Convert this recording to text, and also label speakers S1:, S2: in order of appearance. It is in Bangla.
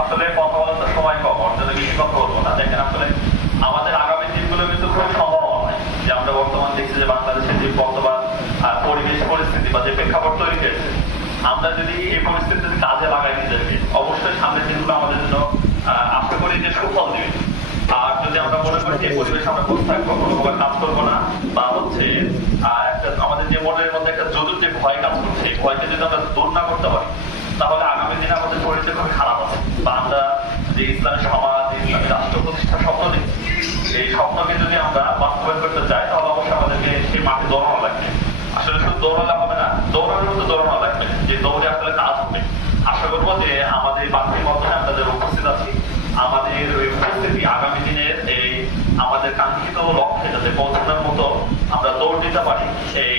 S1: আসলে কথা বলার সময় কম অর্থে বেশি কথা না দেখেন আসলে আমাদের আগামী দিনগুলো কিন্তু খুব সম্ভাবনা যে আমরা বর্তমান দেখছি যে বাংলাদেশের যে বর্তমান পরিবেশ পরিস্থিতি বা যে প্রেক্ষাপট তৈরি হয়েছে আমরা যদি এই পরিস্থিতিতে কাজে লাগাই নিজেকে অবশ্যই সামনের দিনগুলো আমাদের জন্য আশা করি যে সুফল দিবে আর যদি আমরা মনে করি যে পরিবেশে আমরা কোনো প্রকার কাজ করব না বা হচ্ছে আহ, একটা আমাদের যে মনের মধ্যে একটা জরুর যে ভয় কাজ করছে, এই ভয়কে যদি আমরা দূর না করতে পারি, তাহলে আগামী দিনে আমাদের পরিচয় খুবই খারাপ আছে। বা আমরা যে ইসলামী সমাজ ইসলামী রাষ্ট্র প্রতিষ্ঠার স্বপ্ন দেখছি, এই স্বপ্নকে যদি আমরা বাস্তবায়ন করতে চাই, তাহলে অবশ্যই আমাদেরকে সেই মাঠে দৌড়ানো লাগবে। আসলে শুধু দৌড়ালে হবে না, দৌড়ানোর মতো দৌড়ানো লাগবে যে দৌড়ে আসলে কাজ হবে। আশা করব যে আমাদের বাকি মাধ্যমে আপনাদের উপস্থিত আছি, আমাদের ওই উপস্থিতি আগামী দিনের এই আমাদের কাঙ্ক্ষিত লক্ষ্যে যাতে পৌঁছানোর মতো আমরা দৌড় দিতে পারি এই